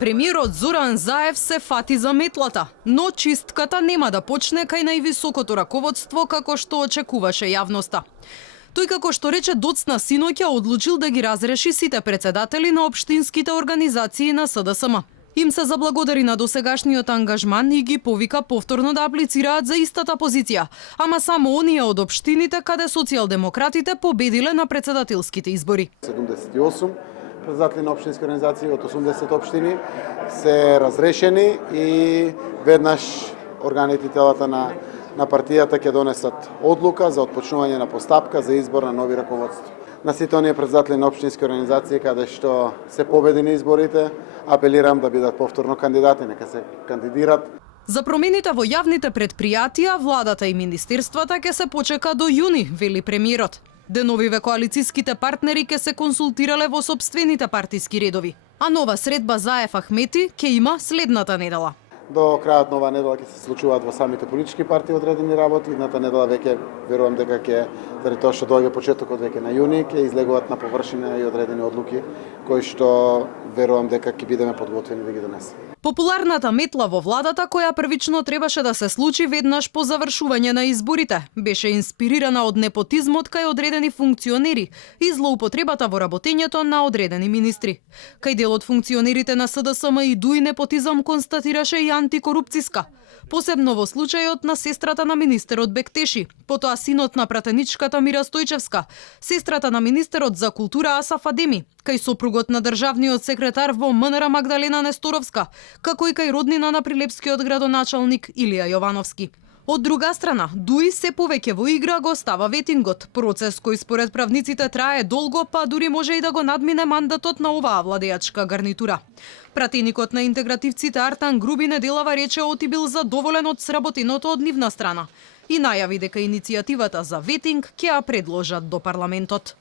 Премиерот Зоран Заев се фати за метлата, но чистката нема да почне кај највисокото раководство како што очекуваше јавноста. Тој, како што рече доцна синоќа, одлучил да ги разреши сите председатели на општинските организации на СДСМ. Им се заблагодари на досегашниот ангажман и ги повика повторно да аплицираат за истата позиција, ама само оние од општините каде социјалдемократите победиле на председателските избори. 78 председатели на општински организации од 80 општини се разрешени и веднаш органите и телата на партијата ќе донесат одлука за отпочнување на постапка за избор на нови раководство. На сите оние председатели на општински организации каде што се победи на изборите, апелирам да бидат повторно кандидати, нека се кандидират. За промените во јавните предпријатија, владата и министерствата ќе се почека до јуни, вели премиерот. Деновиве коалицијските партнери ќе се консултирале во сопствените партиски редови, а нова средба Заев Ахмети ќе има следната недела. До крајот на оваа недела ќе се случуваат во самите политички партии одредени работи. Едната недела веќе верувам дека ќе, заради тоа што доаѓа почетокот веќе на јуни, ќе излегуваат на површина и одредени одлуки кои што верувам дека ќе бидеме подготвени да ги донесеме. Популарната метла во владата, која првично требаше да се случи веднаш по завршување на изборите, беше инспирирана од непотизмот кај одредени функционери и злоупотребата во работењето на одредени министри. Кај дел од функционерите на СДСМ и дуи непотизам констатираше и антикорупцијска, посебно во случајот на сестрата на министерот Бектеши, потоа синот на пратеничката Мира Стојчевска, сестрата на министерот за култура Асаф Адеми, кај сопругот на државниот секретар во МНР Магдалена Несторовска, како и кај роднина на прилепскиот градоначалник Илија Јовановски. Од друга страна, дуи се повеќе во игра го става ветингот, процес кој според правниците трае долго, па дури може и да го надмине мандатот на оваа владеачка гарнитура. Пратеникот на интегративците Артан Груби неделава рече оти бил задоволен од сработеното од нивна страна и најави дека иницијативата за ветинг ќе ја предложат до парламентот.